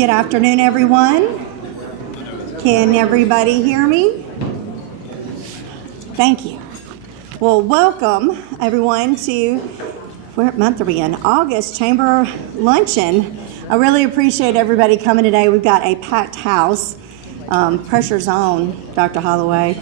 Good afternoon, everyone. Can everybody hear me? Thank you. Well, welcome, everyone, to, what month are we in? August Chamber Luncheon. I really appreciate everybody coming today. We've got a packed house. Pressure's on, Dr. Holloway.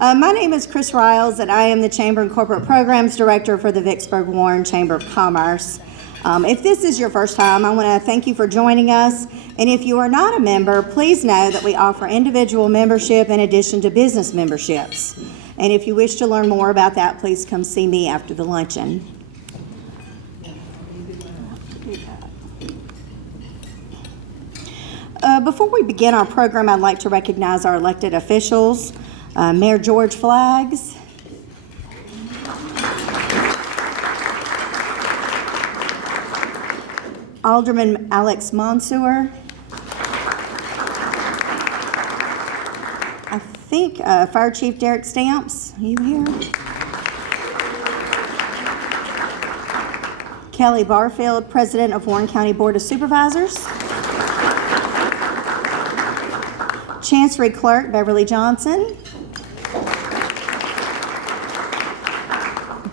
My name is Chris Riles, and I am the Chamber and Corporate Programs Director for the Vicksburg-Warren Chamber of Commerce. If this is your first time, I want to thank you for joining us. And if you are not a member, please know that we offer individual membership in addition to business memberships. And if you wish to learn more about that, please come see me after the luncheon. Before we begin our program, I'd like to recognize our elected officials. Mayor George Flaggs. Alderman Alex Monsour. I think Fire Chief Derek Stamps. Are you here? Kelly Barfield, President of Warren County Board of Supervisors. Chancery Clerk Beverly Johnson.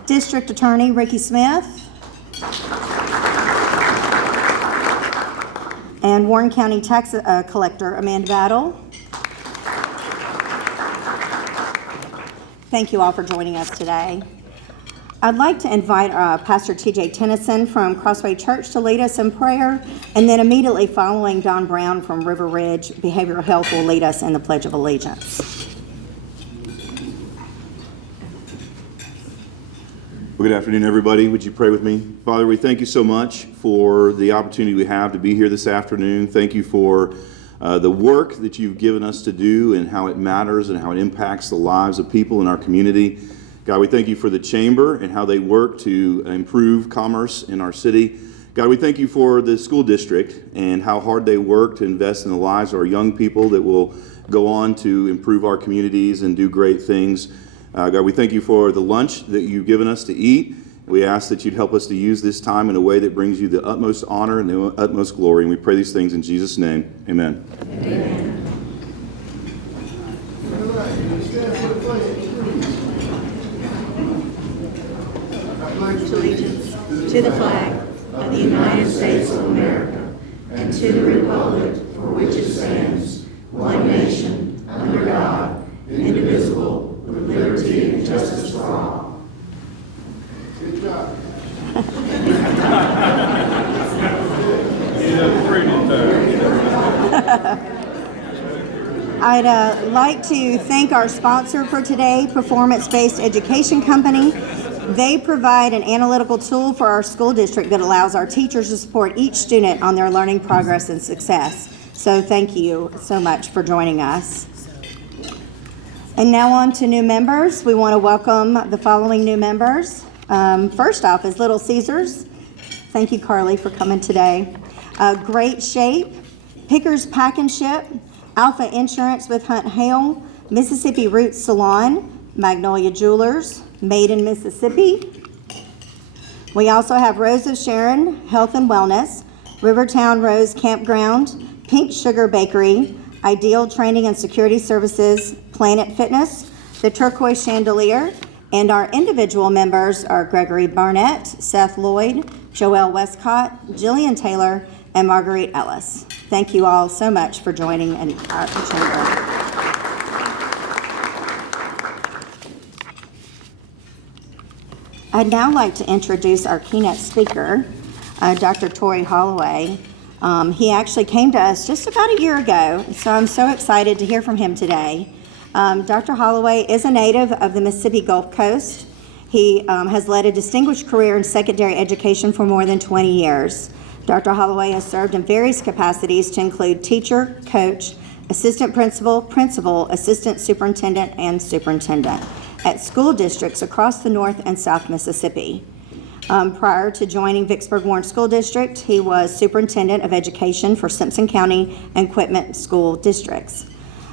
District Attorney Ricky Smith. And Warren County Tax Collector Amanda Battle. Thank you all for joining us today. I'd like to invite Pastor T.J. Tennyson from Crossway Church to lead us in prayer, and then immediately following, Don Brown from River Ridge Behavioral Health will lead us in the Pledge of Allegiance. Well, good afternoon, everybody. Would you pray with me? Father, we thank you so much for the opportunity we have to be here this afternoon. Thank you for the work that you've given us to do and how it matters and how it impacts the lives of people in our community. God, we thank you for the Chamber and how they work to improve commerce in our city. God, we thank you for the school district and how hard they work to invest in the lives of our young people that will go on to improve our communities and do great things. God, we thank you for the lunch that you've given us to eat. We ask that you'd help us to use this time in a way that brings you the utmost honor and the utmost glory. And we pray these things in Jesus' name. Amen. Amen. Allegiance to the flag of the United States of America and to the republic for which it stands, one nation, under God, indivisible, with liberty and justice for all. Good job. I'd like to thank our sponsor for today, Performance-Based Education Company. They provide an analytical tool for our school district that allows our teachers to support each student on their learning progress and success. So thank you so much for joining us. And now on to new members. We want to welcome the following new members. First off is Little Caesars. Thank you, Carly, for coming today. Great Shape, Pickers Pack and Ship, Alpha Insurance with Hunt Hale, Mississippi Roots Salon, Magnolia Jewelers, Made in Mississippi. We also have Rose of Sharon Health and Wellness, Rivertown Rose Campground, Pink Sugar Bakery, Ideal Training and Security Services, Planet Fitness, the Turquoise Chandelier, and our individual members are Gregory Barnett, Seth Lloyd, Joelle Westcott, Jillian Taylor, and Marguerite Ellis. Thank you all so much for joining our chamber. I'd now like to introduce our keynote speaker, Dr. Tori Holloway. He actually came to us just about a year ago, so I'm so excited to hear from him today. Dr. Holloway is a native of the Mississippi Gulf Coast. He has led a distinguished career in secondary education for more than 20 years. Dr. Holloway has served in various capacities to include teacher, coach, assistant principal, principal, assistant superintendent, and superintendent at school districts across the North and South Mississippi. Prior to joining Vicksburg-Warren School District, he was Superintendent of Education for Simpson County and Quitman School Districts.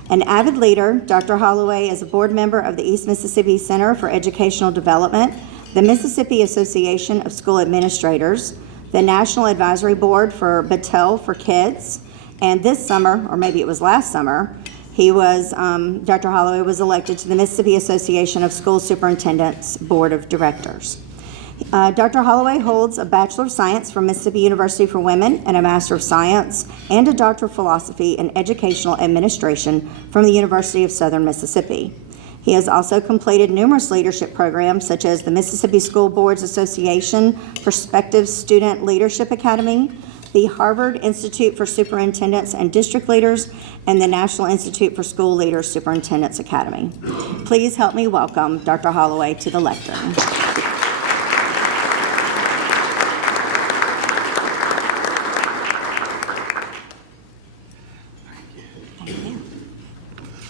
An avid leader, Dr. Holloway is a board member of the East Mississippi Center for Educational Development, the Mississippi Association of School Administrators, the National Advisory Board for Battelle for Kids, and this summer, or maybe it was last summer, Dr. Holloway was elected to the Mississippi Association of School Superintendents Board of Directors. Dr. Holloway holds a Bachelor of Science from Mississippi University for Women and a Master of Science and a Doctor of Philosophy in Educational Administration from the University of Southern Mississippi. He has also completed numerous leadership programs such as the Mississippi School Boards Association Prospective Student Leadership Academy, the Harvard Institute for Superintendents and District Leaders, and the National Institute for School Leaders Superintendents Academy. Please help me welcome Dr. Holloway to the lectern.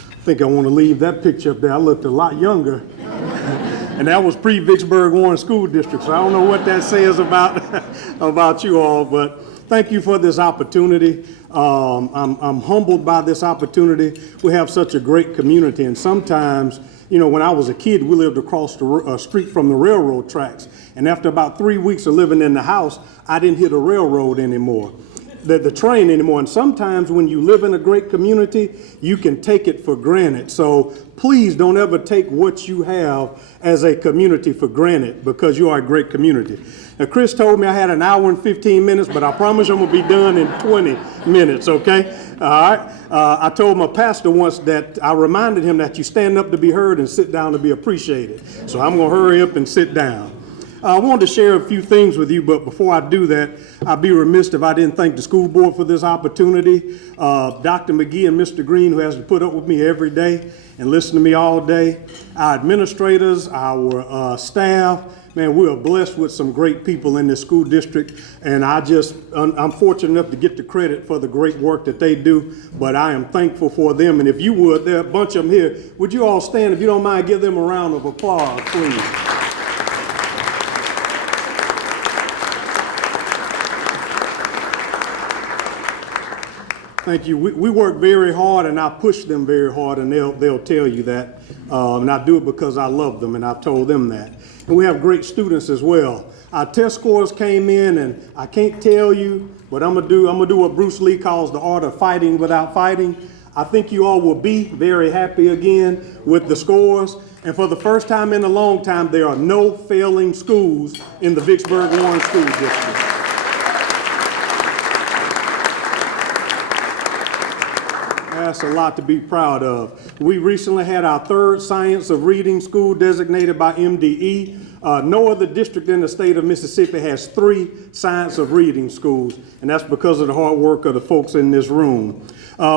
I think I want to leave that picture up there. I looked a lot younger. And that was pre-Vicksburg Warren School District, so I don't know what that says about you all, but thank you for this opportunity. I'm humbled by this opportunity. We have such a great community, and sometimes, you know, when I was a kid, we lived across the street from the railroad tracks, and after about 3 weeks of living in the house, I didn't hear the railroad anymore. The train anymore. And sometimes when you live in a great community, you can take it for granted. So please don't ever take what you have as a community for granted, because you are a great community. Now, Chris told me I had an hour and 15 minutes, but I promise I'm going to be done in 20 minutes, okay? All right. I told my pastor once that I reminded him that you stand up to be heard and sit down to be appreciated. So I'm going to hurry up and sit down. I wanted to share a few things with you, but before I do that, I'd be remiss if I didn't thank the school board for this opportunity. Dr. McGee and Mr. Green, who has to put up with me every day and listen to me all day. Our administrators, our staff, man, we are blessed with some great people in this school district, and I'm fortunate enough to get the credit for the great work that they do, but I am thankful for them. And if you would, there are a bunch of them here. Would you all stand? If you don't mind, give them a round of applause, please. Thank you. We work very hard, and I push them very hard, and they'll tell you that. And I do it because I love them, and I've told them that. And we have great students as well. Our test scores came in, and I can't tell you, but I'm gonna do what Bruce Lee calls the art of fighting without fighting. I think you all will be very happy again with the scores. And for the first time in a long time, there are no failing schools in the Vicksburg Warren School District. That's a lot to be proud of. We recently had our third Science of Reading school designated by MDE. No other district in the state of Mississippi has 3 Science of Reading schools, and that's because of the hard work of the folks in this room.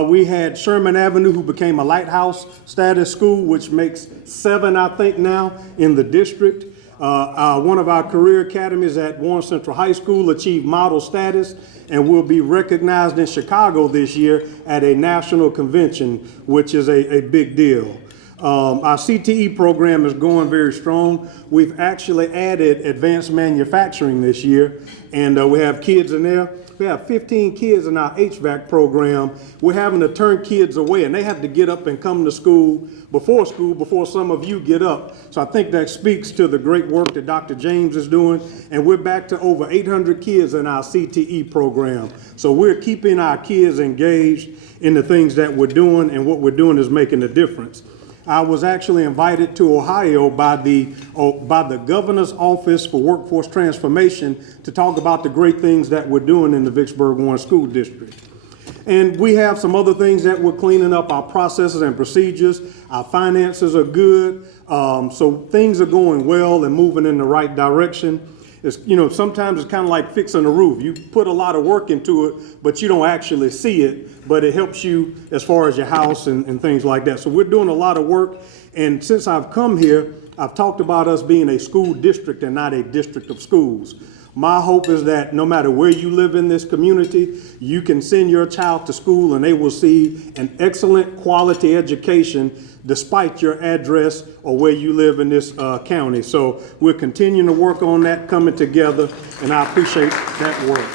We had Sherman Avenue, who became a lighthouse status school, which makes 7, I think, now in the district. One of our career academies at Warren Central High School achieved model status and will be recognized in Chicago this year at a national convention, which is a big deal. Our CTE program is going very strong. We've actually added advanced manufacturing this year, and we have kids in there. We have 15 kids in our HVAC program. We're having to turn kids away, and they have to get up and come to school before some of you get up. So I think that speaks to the great work that Dr. James is doing, and we're back to over 800 kids in our CTE program. So we're keeping our kids engaged in the things that we're doing, and what we're doing is making a difference. I was actually invited to Ohio by the Governor's Office for Workforce Transformation to talk about the great things that we're doing in the Vicksburg Warren School District. And we have some other things that we're cleaning up, our processes and procedures. Our finances are good. So things are going well and moving in the right direction. Sometimes it's kind of like fixing a roof. You put a lot of work into it, but you don't actually see it, but it helps you as far as your house and things like that. So we're doing a lot of work. And since I've come here, I've talked about us being a school district and not a district of schools. My hope is that no matter where you live in this community, you can send your child to school and they will see an excellent quality education despite your address or where you live in this county. So we're continuing to work on that, coming together, and I appreciate that work.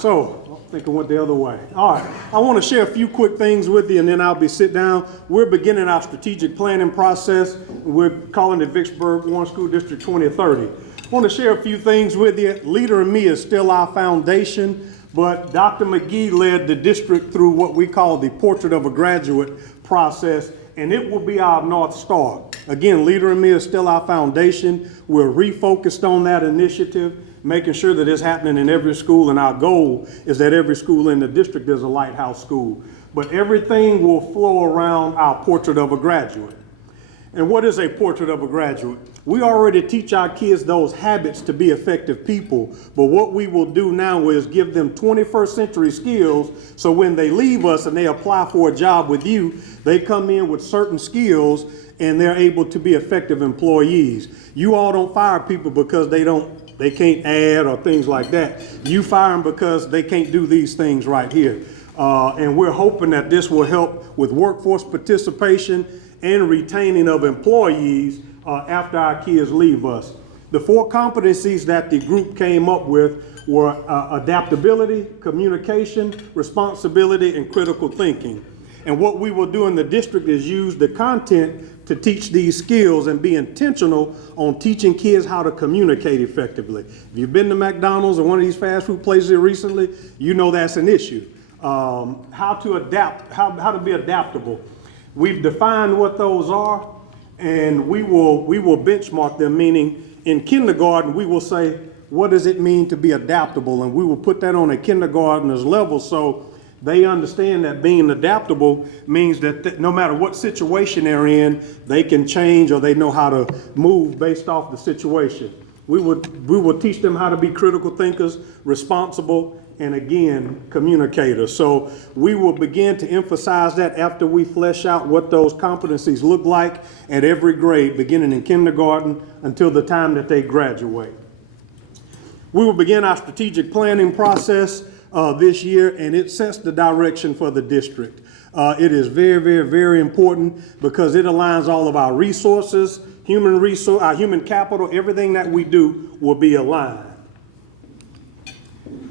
So, I think I went the other way. All right, I want to share a few quick things with you, and then I'll sit down. We're beginning our strategic planning process. We're calling it Vicksburg Warren School District 2030. I want to share a few things with you. Leader in Me is still our foundation, but Dr. McGee led the district through what we call the Portrait of a Graduate process, and it will be our North Star. Again, Leader in Me is still our foundation. We're refocused on that initiative, making sure that it's happening in every school, and our goal is that every school in the district is a lighthouse school. But everything will flow around our Portrait of a Graduate. And what is a portrait of a graduate? We already teach our kids those habits to be effective people, but what we will do now is give them 21st century skills, so when they leave us and they apply for a job with you, they come in with certain skills and they're able to be effective employees. You all don't fire people because they can't add or things like that. You fire them because they can't do these things right here. And we're hoping that this will help with workforce participation and retaining of employees after our kids leave us. The 4 competencies that the group came up with were adaptability, communication, responsibility, and critical thinking. And what we will do in the district is use the content to teach these skills and be intentional on teaching kids how to communicate effectively. If you've been to McDonald's or one of these fast food places here recently, you know that's an issue. How to adapt, how to be adaptable. We've defined what those are, and we will benchmark them, meaning in kindergarten, we will say, what does it mean to be adaptable? And we will put that on a kindergartner's level so they understand that being adaptable means that no matter what situation they're in, they can change or they know how to move based off the situation. We will teach them how to be critical thinkers, responsible, and again, communicators. So we will begin to emphasize that after we flesh out what those competencies look like at every grade, beginning in kindergarten until the time that they graduate. We will begin our strategic planning process this year, and it sets the direction for the district. It is very, very, very important because it aligns all of our resources, our human capital, everything that we do will be aligned.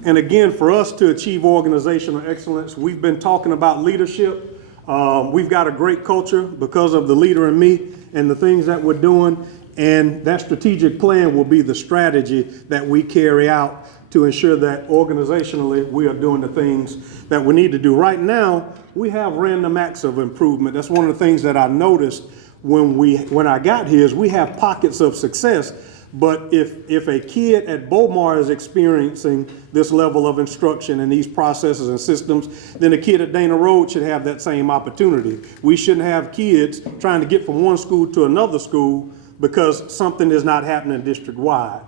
And again, for us to achieve organizational excellence, we've been talking about leadership. We've got a great culture because of the Leader in Me and the things that we're doing. And that strategic plan will be the strategy that we carry out to ensure that organizationally we are doing the things that we need to do. Right now, we have random acts of improvement. That's one of the things that I noticed when I got here is we have pockets of success. But if a kid at Beaumar is experiencing this level of instruction and these processes and systems, then a kid at Dana Road should have that same opportunity. We shouldn't have kids trying to get from one school to another school because something is not happening district-wide.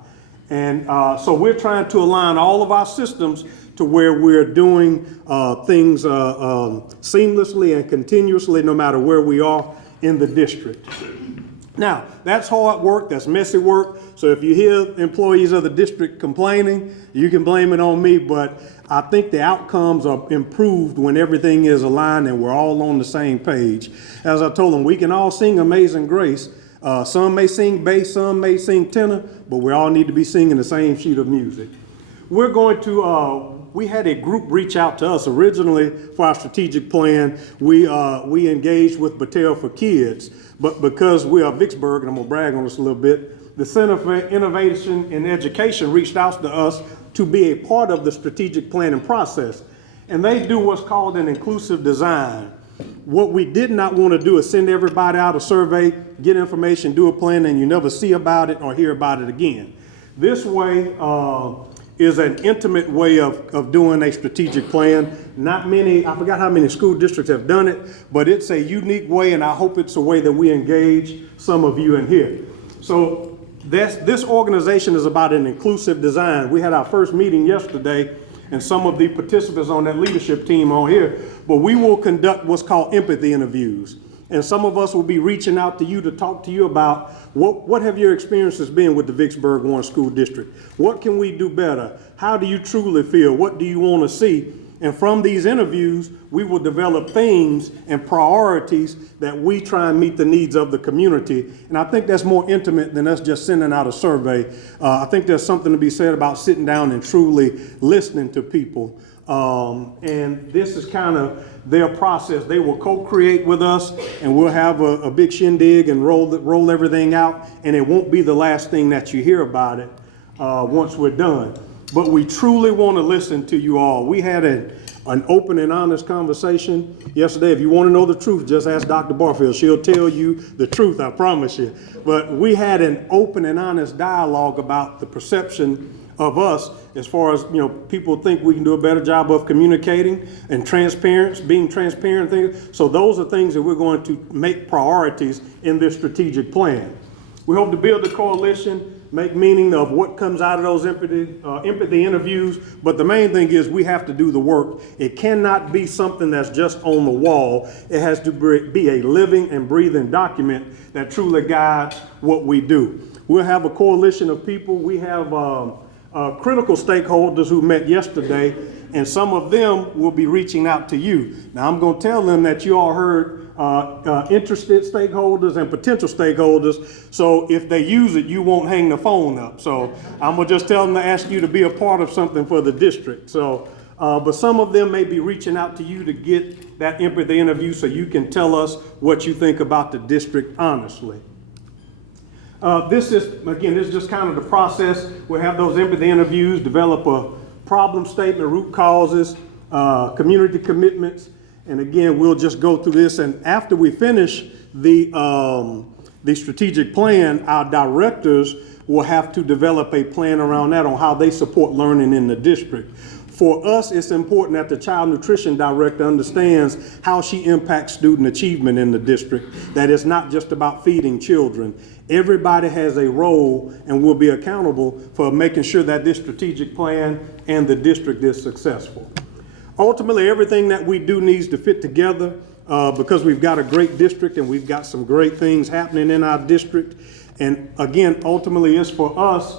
And so we're trying to align all of our systems to where we're doing things seamlessly and continuously, no matter where we are in the district. Now, that's hard work, that's messy work, so if you hear employees of the district complaining, you can blame it on me, but I think the outcomes are improved when everything is aligned and we're all on the same page. As I told them, we can all sing Amazing Grace. Some may sing bass, some may sing tenor, but we all need to be singing the same sheet of music. We're going to, we had a group reach out to us originally for our strategic plan. We engaged with Battelle for Kids, but because we are Vicksburg, and I'm gonna brag on this a little bit, the Center for Innovation in Education reached out to us to be a part of the strategic planning process. And they do what's called an inclusive design. What we did not want to do is send everybody out a survey, get information, do a plan, and you never see about it or hear about it again. This way is an intimate way of doing a strategic plan. Not many, I forgot how many school districts have done it, but it's a unique way, and I hope it's a way that we engage some of you in here. So this organization is about an inclusive design. We had our first meeting yesterday, and some of the participants on that leadership team on here, but we will conduct what's called empathy interviews. And some of us will be reaching out to you to talk to you about what have your experiences been with the Vicksburg 1 School District? What can we do better? How do you truly feel? What do you want to see? And from these interviews, we will develop themes and priorities that we try and meet the needs of the community. And I think that's more intimate than us just sending out a survey. I think there's something to be said about sitting down and truly listening to people And this is kind of their process. They will co-create with us, and we'll have a big shindig and roll everything out, and it won't be the last thing that you hear about it once we're done. But we truly want to listen to you all. We had an open and honest conversation yesterday. If you want to know the truth, just ask Dr. Barfield. She'll tell you the truth, I promise you. But we had an open and honest dialogue about the perception of us as far as, people think we can do a better job of communicating and being transparent things. So those are things that we're going to make priorities in this strategic plan. We hope to build a coalition, make meaning of what comes out of those empathy interviews. But the main thing is we have to do the work. It cannot be something that's just on the wall. It has to be a living and breathing document that truly guides what we do. We'll have a coalition of people. We have critical stakeholders who met yesterday, and some of them will be reaching out to you. Now, I'm going to tell them that you all heard interested stakeholders and potential stakeholders, so if they use it, you won't hang the phone up. So I'm going to just tell them to ask you to be a part of something for the district. So, but some of them may be reaching out to you to get that empathy interview so you can tell us what you think about the district honestly. This is just kind of the process. We'll have those empathy interviews, develop a problem statement, root causes, community commitments, and again, we'll just go through this. And after we finish the strategic plan, our directors will have to develop a plan around that on how they support learning in the district. For us, it's important that the child nutrition director understands how she impacts student achievement in the district, that it's not just about feeding children. Everybody has a role and will be accountable for making sure that this strategic plan and the district is successful. Ultimately, everything that we do needs to fit together because we've got a great district and we've got some great things happening in our district. And again, ultimately, it's for us.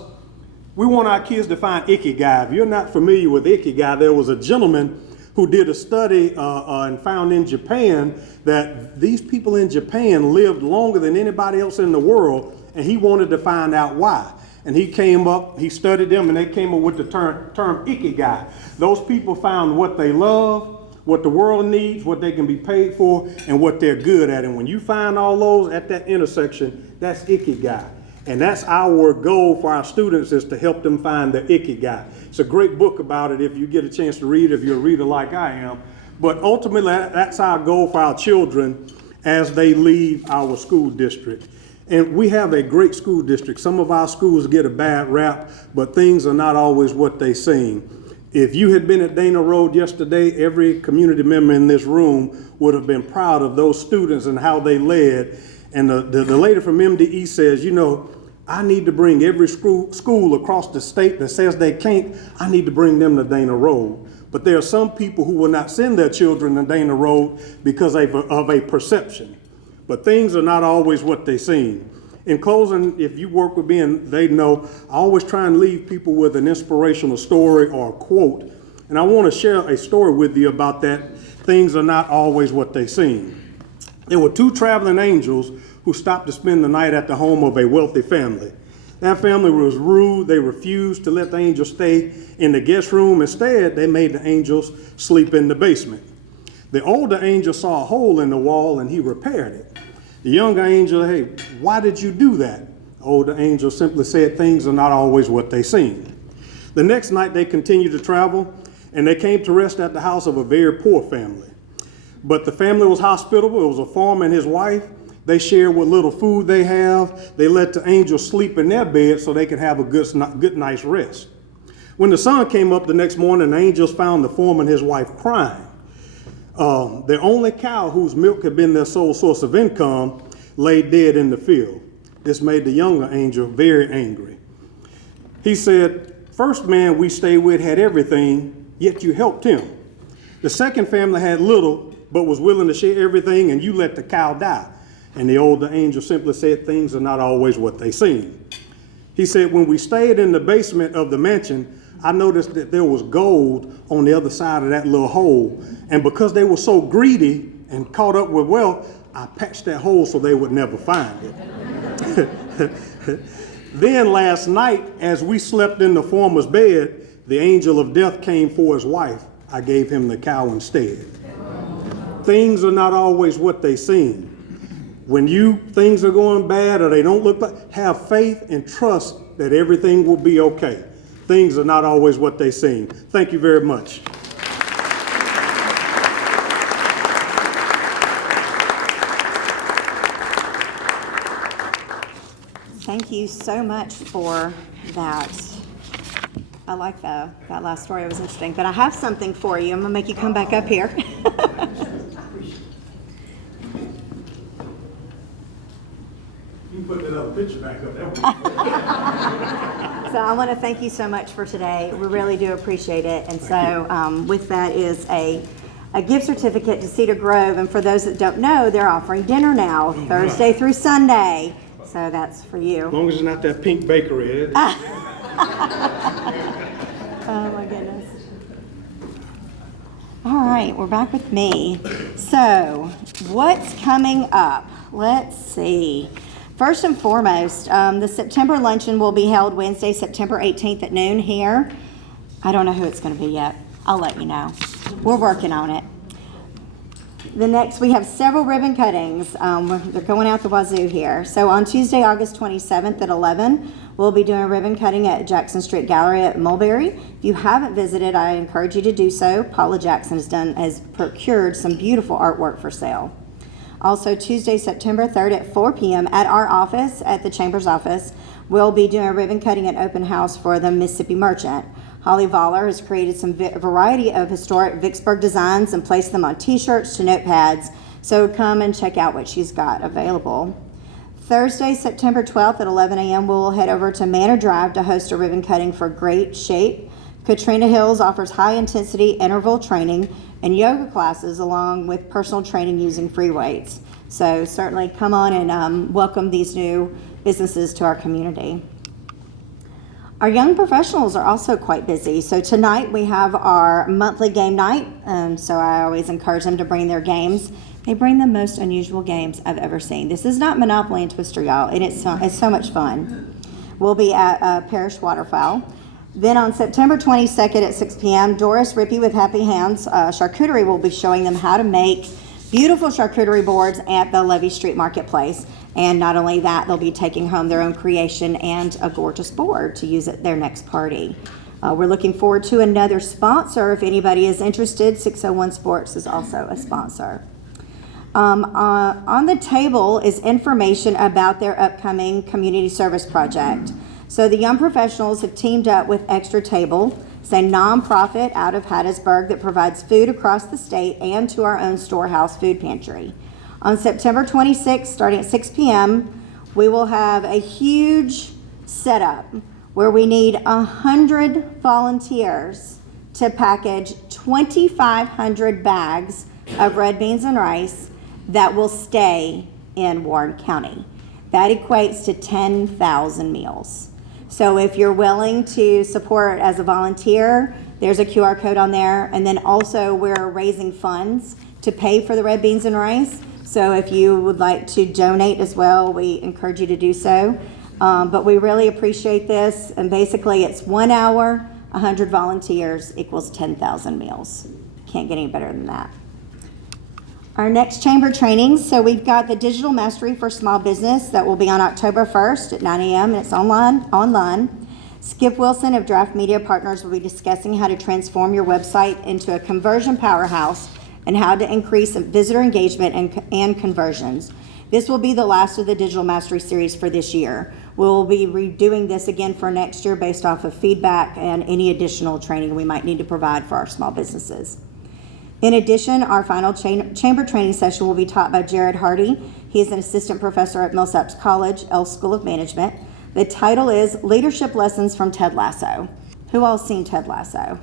We want our kids to find Ikigai. If you're not familiar with Ikigai, there was a gentleman who did a study and found in Japan that these people in Japan lived longer than anybody else in the world, and he wanted to find out why. And he studied them, and they came up with the term Ikigai. Those people found what they love, what the world needs, what they can be paid for, and what they're good at. And when you find all those at that intersection, that's Ikigai. And that's our goal for our students, is to help them find their Ikigai. It's a great book about it if you get a chance to read it, if you're a reader like I am. But ultimately, that's our goal for our children as they leave our school district. And we have a great school district. Some of our schools get a bad rap, but things are not always what they seem. If you had been at Dana Road yesterday, every community member in this room would have been proud of those students and how they led. And the lady from MDE says, I need to bring every school across the state that says they can't, I need to bring them to Dana Road. But there are some people who will not send their children to Dana Road because of a perception. But things are not always what they seem. In closing, if you work with me, and they know, I always try and leave people with an inspirational story or a quote. And I want to share a story with you about that. Things are not always what they seem. There were two traveling angels who stopped to spend the night at the home of a wealthy family. That family was rude. They refused to let the angels stay in the guest room. Instead, they made the angels sleep in the basement. The older angel saw a hole in the wall and he repaired it. The younger angel, hey, why did you do that? The older angel simply said, things are not always what they seem. The next night they continued to travel, and they came to rest at the house of a very poor family. But the family was hospitable. It was a farmer and his wife. They shared what little food they have. They let the angels sleep in their bed so they could have a good night's rest. When the sun came up the next morning, the angels found the farmer and his wife crying. Their only cow, whose milk had been their sole source of income, lay dead in the field. This made the younger angel very angry. He said, first man we stayed with had everything, yet you helped him. The second family had little, but was willing to share everything, and you let the cow die. And the older angel simply said, things are not always what they seem. He said, when we stayed in the basement of the mansion, I noticed that there was gold on the other side of that little hole. And because they were so greedy and caught up with wealth, I patched that hole so they would never find it. Then last night, as we slept in the farmer's bed, the angel of death came for his wife, I gave him the cow instead. Things are not always what they seem. When things are going bad or they don't look like, have faith and trust that everything will be okay. Things are not always what they seem. Thank you very much. Thank you so much for that. I like that last story. It was interesting. But I have something for you. I'm going to make you come back up here. You can put that other picture back up. So I want to thank you so much for today. We really do appreciate it. And so with that is a gift certificate to Cedar Grove. And for those that don't know, they're offering dinner now, Thursday through Sunday. So that's for you. As long as it's not that pink bakery. Oh my goodness. All right, we're back with me. So what's coming up? Let's see. First and foremost, the September luncheon will be held Wednesday, September 18th at noon here. I don't know who it's going to be yet. I'll let you know. We're working on it. The next, we have several ribbon cuttings. They're going out the wazoo here. So on Tuesday, August 27th at 11, we'll be doing a ribbon cutting at Jackson Street Gallery at Mulberry. If you haven't visited, I encourage you to do so. Paula Jackson has procured some beautiful artwork for sale. Also, Tuesday, September 3rd at 4 p.m. at our office, at the Chamber's office, we'll be doing a ribbon cutting and open house for the Mississippi Merchant. Holly Voller has created some variety of historic Vicksburg designs and placed them on t-shirts to notepads. So come and check out what she's got available. Thursday, September 12th at 11 a.m., we'll head over to Manor Drive to host a ribbon cutting for Great Shape. Katrina Hills offers high-intensity interval training and yoga classes along with personal training using free weights. So certainly come on and welcome these new businesses to our community. Our young professionals are also quite busy. So tonight we have our monthly game night. So I always encourage them to bring their games. They bring the most unusual games I've ever seen. This is not Monopoly and Twister, y'all, and it's so much fun. We'll be at Parish Waterfowl. Then on September 22nd at 6 p.m., Doris Rippey with Happy Hands Charcuterie will be showing them how to make beautiful charcuterie boards at the Levy Street Marketplace. And not only that, they'll be taking home their own creation and a gorgeous board to use at their next party. We're looking forward to another sponsor. If anybody is interested, 601 Sports is also a sponsor. On the table is information about their upcoming community service project. So the young professionals have teamed up with Extra Table. It's a nonprofit out of Hattiesburg that provides food across the state and to our own storehouse food pantry. On September 26th, starting at 6 p.m., we will have a huge setup where we need 100 volunteers to package 2,500 bags of red beans and rice that will stay in Warren County. That equates to 10,000 meals. So if you're willing to support as a volunteer, there's a QR code on there. And then also we're raising funds to pay for the red beans and rice. So if you would like to donate as well, we encourage you to do so. But we really appreciate this. And basically it's 1 hour, 100 volunteers equals 10,000 meals. Can't get any better than that. Our next chamber trainings, so we've got the Digital Mastery for Small Business that will be on October 1st at 9 a.m. and it's online. Skip Wilson of Draft Media Partners will be discussing how to transform your website into a conversion powerhouse and how to increase visitor engagement and conversions. This will be the last of the Digital Mastery series for this year. We'll be redoing this again for next year based off of feedback and any additional training we might need to provide for our small businesses. In addition, our final chamber training session will be taught by Jared Hardy. He is an assistant professor at Millsaps College, Elf School of Management. The title is Leadership Lessons from Ted Lasso. Who all's seen Ted Lasso?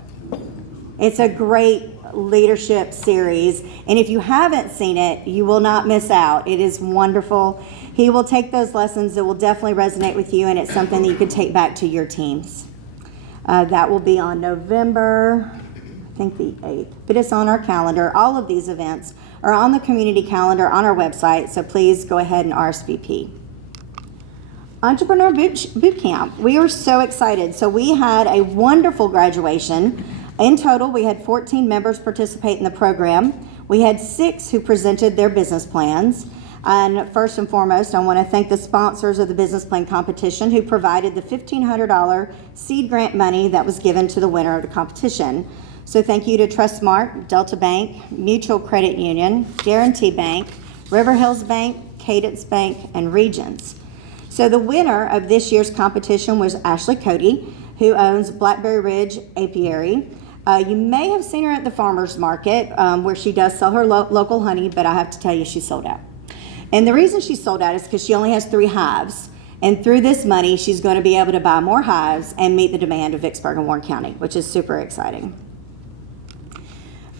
It's a great leadership series, and if you haven't seen it, you will not miss out. It is wonderful. He will take those lessons that will definitely resonate with you, and it's something that you could take back to your teams. That will be on November, I think the 8th, but it's on our calendar. All of these events are on the community calendar on our website, so please go ahead and RSVP. Entrepreneur Boot Camp. We are so excited. So we had a wonderful graduation In total, we had 14 members participate in the program. We had 6 who presented their business plans. And first and foremost, I want to thank the sponsors of the business plan competition who provided the $1,500 seed grant money that was given to the winner of the competition. So thank you to Trustmark, Delta Bank, Mutual Credit Union, Guarantee Bank, River Hills Bank, Cadence Bank, and Regions. So the winner of this year's competition was Ashley Cody, who owns Blackberry Ridge Apiary. You may have seen her at the farmer's market where she does sell her local honey, but I have to tell you she's sold out. And the reason she's sold out is because she only has 3 hives. And through this money, she's going to be able to buy more hives and meet the demand of Vicksburg and Warren County, which is super exciting.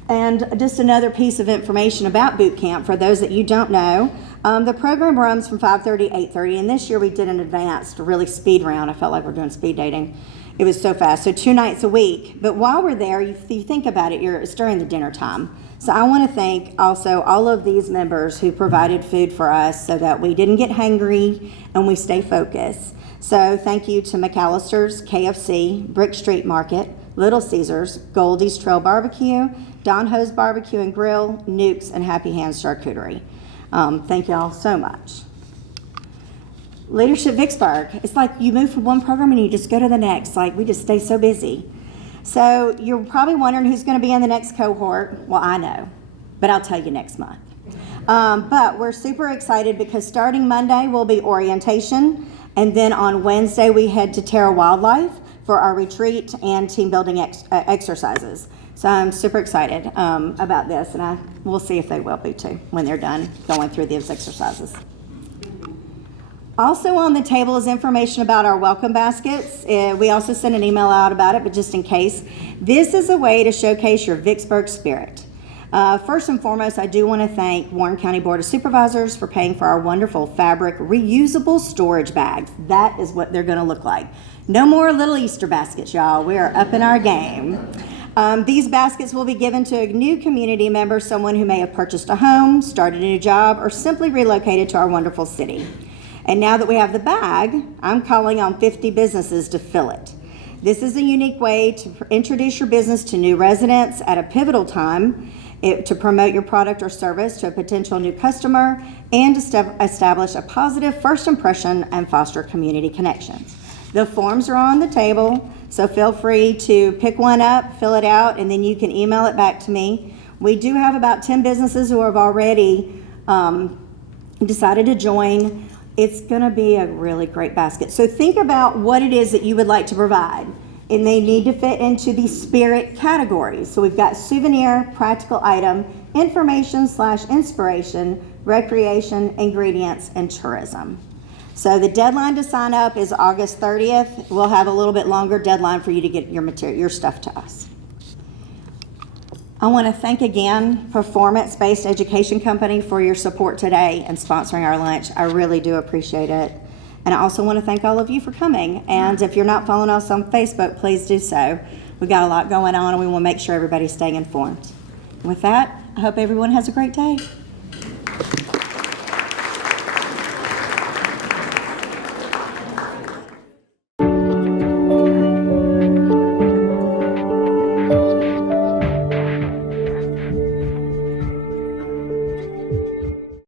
And just another piece of information about boot camp for those that you don't know. The program runs from 5:30 to 8:30, and this year we did an advanced, really speed round. I felt like we're doing speed dating. It was so fast. So 2 nights a week. But while we're there, you think about it, it's during the dinner time. So I want to thank also all of these members who provided food for us so that we didn't get hungry and we stay focused. So thank you to McAllister's, KFC, Brick Street Market, Little Caesars, Goldie's Trail Barbecue, Don Ho's Barbecue and Grill, Nuke's, and Happy Hands Charcuterie. Thank you all so much. Leadership Vicksburg. It's like you move from one program and you just go to the next. Like we just stay so busy. So you're probably wondering who's going to be in the next cohort. Well, I know, but I'll tell you next month. But we're super excited because starting Monday will be orientation, and then on Wednesday we head to Terra Wildlife for our retreat and team building exercises. So I'm super excited about this, and we'll see if they will be too when they're done going through these exercises. Also on the table is information about our welcome baskets. We also sent an email out about it, but just in case. This is a way to showcase your Vicksburg spirit. First and foremost, I do want to thank Warren County Board of Supervisors for paying for our wonderful fabric reusable storage bags. That is what they're going to look like. No more little Easter baskets, y'all. We are up in our game. These baskets will be given to a new community member, someone who may have purchased a home, started a new job, or simply relocated to our wonderful city. And now that we have the bag, I'm calling on 50 businesses to fill it. This is a unique way to introduce your business to new residents at a pivotal time, to promote your product or service to a potential new customer, and to establish a positive first impression and foster community connections. The forms are on the table, so feel free to pick one up, fill it out, and then you can email it back to me. We do have about 10 businesses who have already decided to join. It's going to be a really great basket. So think about what it is that you would like to provide, and they need to fit into the spirit categories. So we've got souvenir, practical item, information/inspiration, recreation, ingredients, and tourism. So the deadline to sign up is August 30th. We'll have a little bit longer deadline for you to get your material, your stuff to us. I want to thank again Performance-Based Education Company for your support today and sponsoring our lunch. I really do appreciate it. And I also want to thank all of you for coming. And if you're not following us on Facebook, please do so. We've got a lot going on and we want to make sure everybody's staying informed. With that, I hope everyone has a great day.